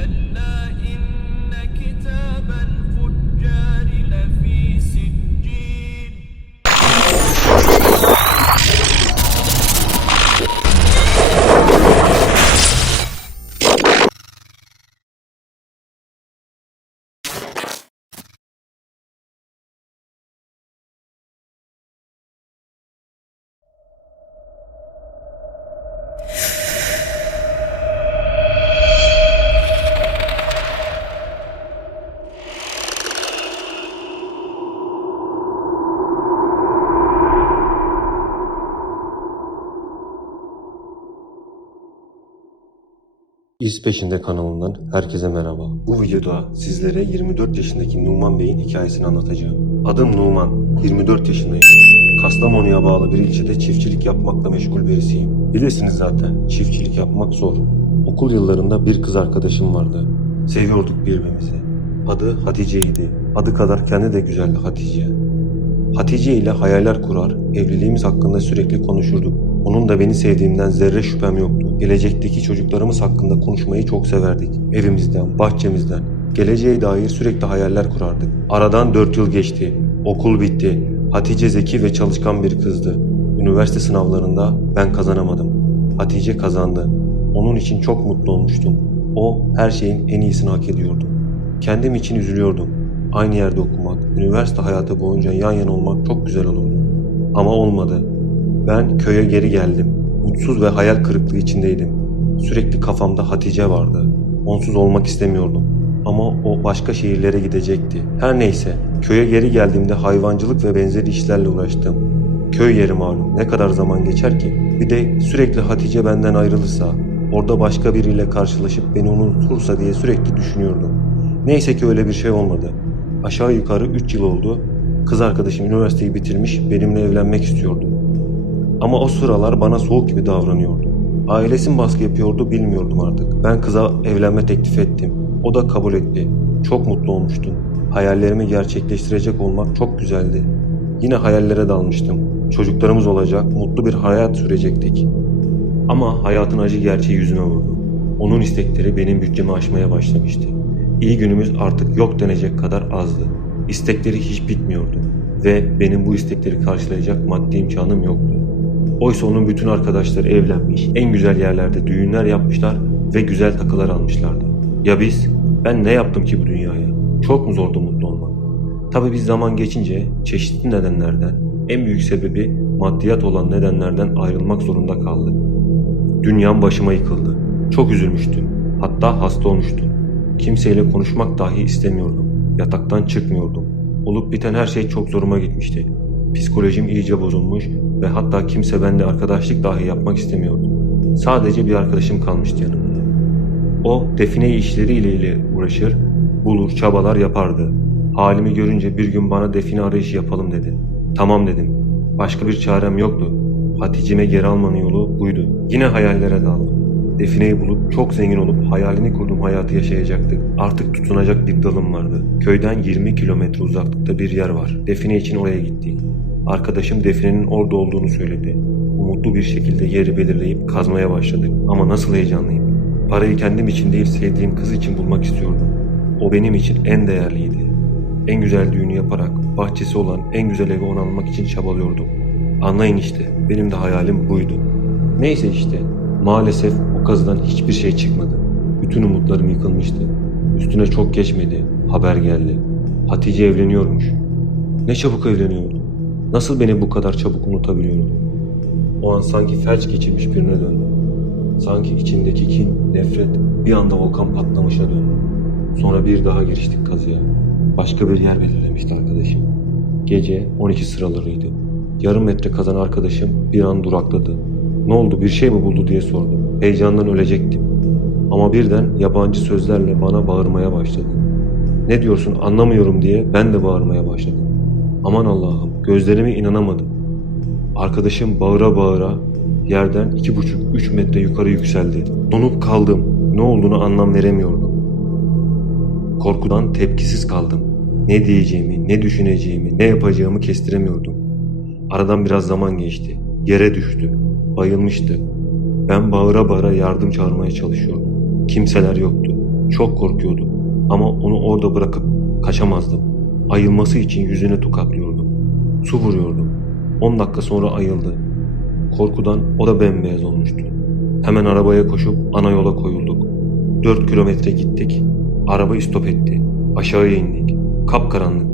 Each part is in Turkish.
كلا İz Peşinde kanalından herkese merhaba. Bu videoda sizlere 24 yaşındaki Numan Bey'in hikayesini anlatacağım. Adım Numan, 24 yaşındayım. Kastamonu'ya bağlı bir ilçede çiftçilik yapmakla meşgul birisiyim. Bilirsiniz zaten, çiftçilik yapmak zor. Okul yıllarında bir kız arkadaşım vardı. Seviyorduk birbirimizi. Adı Hatice'ydi. Adı kadar kendi de güzeldi Hatice. Hatice ile hayaller kurar, evliliğimiz hakkında sürekli konuşurduk. Onun da beni sevdiğimden zerre şüphem yoktu. Gelecekteki çocuklarımız hakkında konuşmayı çok severdik. Evimizden, bahçemizden, geleceğe dair sürekli hayaller kurardık. Aradan dört yıl geçti. Okul bitti. Hatice zeki ve çalışkan bir kızdı. Üniversite sınavlarında ben kazanamadım. Hatice kazandı. Onun için çok mutlu olmuştum. O her şeyin en iyisini hak ediyordu. Kendim için üzülüyordum. Aynı yerde okumak, üniversite hayatı boyunca yan yana olmak çok güzel olurdu. Ama olmadı. Ben köye geri geldim. Mutsuz ve hayal kırıklığı içindeydim. Sürekli kafamda Hatice vardı. Onsuz olmak istemiyordum. Ama o başka şehirlere gidecekti. Her neyse, köye geri geldiğimde hayvancılık ve benzeri işlerle uğraştım. Köy yeri malum ne kadar zaman geçer ki? Bir de sürekli Hatice benden ayrılırsa, orada başka biriyle karşılaşıp beni unutursa diye sürekli düşünüyordum. Neyse ki öyle bir şey olmadı. Aşağı yukarı 3 yıl oldu. Kız arkadaşım üniversiteyi bitirmiş, benimle evlenmek istiyordu. Ama o sıralar bana soğuk gibi davranıyordu. Ailesi baskı yapıyordu bilmiyordum artık. Ben kıza evlenme teklif ettim. O da kabul etti. Çok mutlu olmuştum. Hayallerimi gerçekleştirecek olmak çok güzeldi. Yine hayallere dalmıştım. Çocuklarımız olacak, mutlu bir hayat sürecektik. Ama hayatın acı gerçeği yüzüme vurdu. Onun istekleri benim bütçemi aşmaya başlamıştı. İyi günümüz artık yok denecek kadar azdı. İstekleri hiç bitmiyordu ve benim bu istekleri karşılayacak maddi imkanım yoktu. Oysa onun bütün arkadaşları evlenmiş, en güzel yerlerde düğünler yapmışlar ve güzel takılar almışlardı. Ya biz? Ben ne yaptım ki bu dünyaya? Çok mu zordu mutlu olmak? Tabi biz zaman geçince çeşitli nedenlerden, en büyük sebebi maddiyat olan nedenlerden ayrılmak zorunda kaldık. Dünyam başıma yıkıldı. Çok üzülmüştüm. Hatta hasta olmuştum. Kimseyle konuşmak dahi istemiyordum. Yataktan çıkmıyordum. Olup biten her şey çok zoruma gitmişti. Psikolojim iyice bozulmuş ve hatta kimse benimle arkadaşlık dahi yapmak istemiyordu. Sadece bir arkadaşım kalmıştı yanımda. O define işleriyle ile uğraşır, bulur, çabalar yapardı. Halimi görünce bir gün bana define arayışı yapalım dedi. Tamam dedim. Başka bir çarem yoktu. Hatice'me geri almanın yolu buydu. Yine hayallere daldım. Defineyi bulup çok zengin olup hayalini kurduğum hayatı yaşayacaktık. Artık tutunacak bir dalım vardı. Köyden 20 kilometre uzaklıkta bir yer var. Define için oraya gittik. Arkadaşım definenin orada olduğunu söyledi. Umutlu bir şekilde yeri belirleyip kazmaya başladık. Ama nasıl heyecanlıyım. Parayı kendim için değil sevdiğim kız için bulmak istiyordum. O benim için en değerliydi. En güzel düğünü yaparak bahçesi olan en güzel evi ona için çabalıyordum. Anlayın işte benim de hayalim buydu. Neyse işte maalesef o kazıdan hiçbir şey çıkmadı. Bütün umutlarım yıkılmıştı. Üstüne çok geçmedi. Haber geldi. Hatice evleniyormuş. Ne çabuk evleniyordu. Nasıl beni bu kadar çabuk unutabiliyordu? O an sanki felç geçirmiş birine döndüm. Sanki içindeki kin, nefret bir anda volkan patlamışa döndü. Sonra bir daha giriştik kazıya. Başka bir yer belirlemişti arkadaşım. Gece 12 sıralarıydı. Yarım metre kazan arkadaşım bir an durakladı. Ne oldu bir şey mi buldu diye sordum. Heyecandan ölecektim. Ama birden yabancı sözlerle bana bağırmaya başladı. Ne diyorsun anlamıyorum diye ben de bağırmaya başladım. Aman Allah'ım gözlerime inanamadım. Arkadaşım bağıra bağıra yerden iki buçuk üç metre yukarı yükseldi. Donup kaldım. Ne olduğunu anlam veremiyordum. Korkudan tepkisiz kaldım. Ne diyeceğimi, ne düşüneceğimi, ne yapacağımı kestiremiyordum. Aradan biraz zaman geçti. Yere düştü. Bayılmıştı. Ben bağıra bağıra yardım çağırmaya çalışıyordum. Kimseler yoktu. Çok korkuyordum ama onu orada bırakıp kaçamazdım. Ayılması için yüzüne tokatlıyordum. Su vuruyordum. 10 dakika sonra ayıldı. Korkudan o da bembeyaz olmuştu. Hemen arabaya koşup ana yola koyulduk. 4 kilometre gittik. Araba istop etti. Aşağıya indik. Kapkaranlıktı.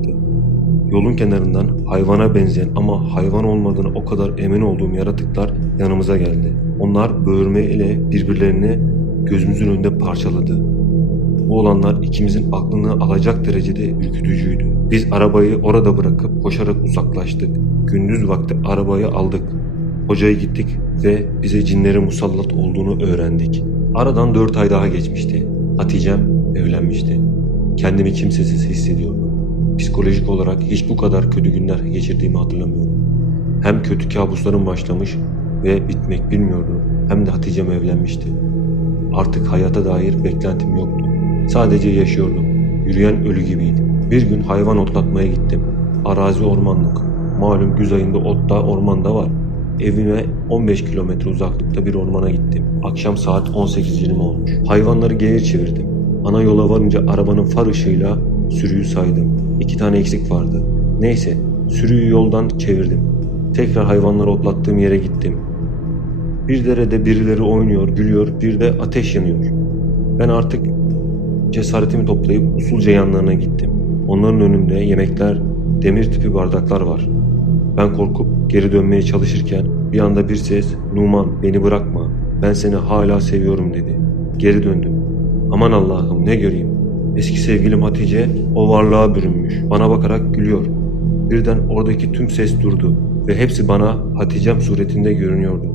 Yolun kenarından hayvana benzeyen ama hayvan olmadığını o kadar emin olduğum yaratıklar yanımıza geldi. Onlar böğürme ile birbirlerini gözümüzün önünde parçaladı. Bu olanlar ikimizin aklını alacak derecede ürkütücüydü. Biz arabayı orada bırakıp koşarak uzaklaştık. Gündüz vakti arabayı aldık. Hocaya gittik ve bize cinlerin musallat olduğunu öğrendik. Aradan dört ay daha geçmişti. Hatice'm evlenmişti. Kendimi kimsesiz hissediyordum. Psikolojik olarak hiç bu kadar kötü günler geçirdiğimi hatırlamıyorum. Hem kötü kabuslarım başlamış ve bitmek bilmiyordu hem de Hatice'm evlenmişti. Artık hayata dair beklentim yoktu. Sadece yaşıyordum. Yürüyen ölü gibiydim. Bir gün hayvan otlatmaya gittim. Arazi ormanlık. Malum güz ayında ot da ormanda var. Evime 15 kilometre uzaklıkta bir ormana gittim. Akşam saat 18.20 olmuş. Hayvanları geri çevirdim. Ana yola varınca arabanın far ışığıyla sürüyü saydım. İki tane eksik vardı. Neyse sürüyü yoldan çevirdim. Tekrar hayvanları otlattığım yere gittim. Bir derede birileri oynuyor, gülüyor, bir de ateş yanıyor. Ben artık cesaretimi toplayıp usulca yanlarına gittim. Onların önünde yemekler, demir tipi bardaklar var. Ben korkup geri dönmeye çalışırken bir anda bir ses Numan beni bırakma ben seni hala seviyorum dedi. Geri döndüm. Aman Allah'ım ne göreyim. Eski sevgilim Hatice o varlığa bürünmüş. Bana bakarak gülüyor. Birden oradaki tüm ses durdu ve hepsi bana Hatice'm suretinde görünüyordu.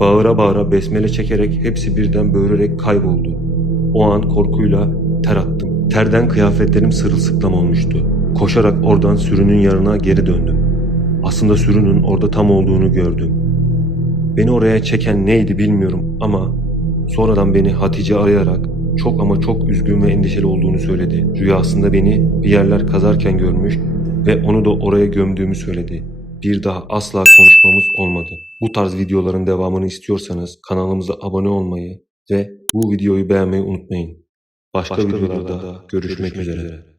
Bağıra bağıra besmele çekerek hepsi birden böğürerek kayboldu. O an korkuyla ter attım. Terden kıyafetlerim sırılsıklam olmuştu. Koşarak oradan sürünün yanına geri döndüm. Aslında sürünün orada tam olduğunu gördüm. Beni oraya çeken neydi bilmiyorum ama sonradan beni Hatice arayarak çok ama çok üzgün ve endişeli olduğunu söyledi. Rüyasında beni bir yerler kazarken görmüş ve onu da oraya gömdüğümü söyledi. Bir daha asla konuşmamız olmadı. Bu tarz videoların devamını istiyorsanız kanalımıza abone olmayı ve bu videoyu beğenmeyi unutmayın. Başka, videolarda görüşmek üzere.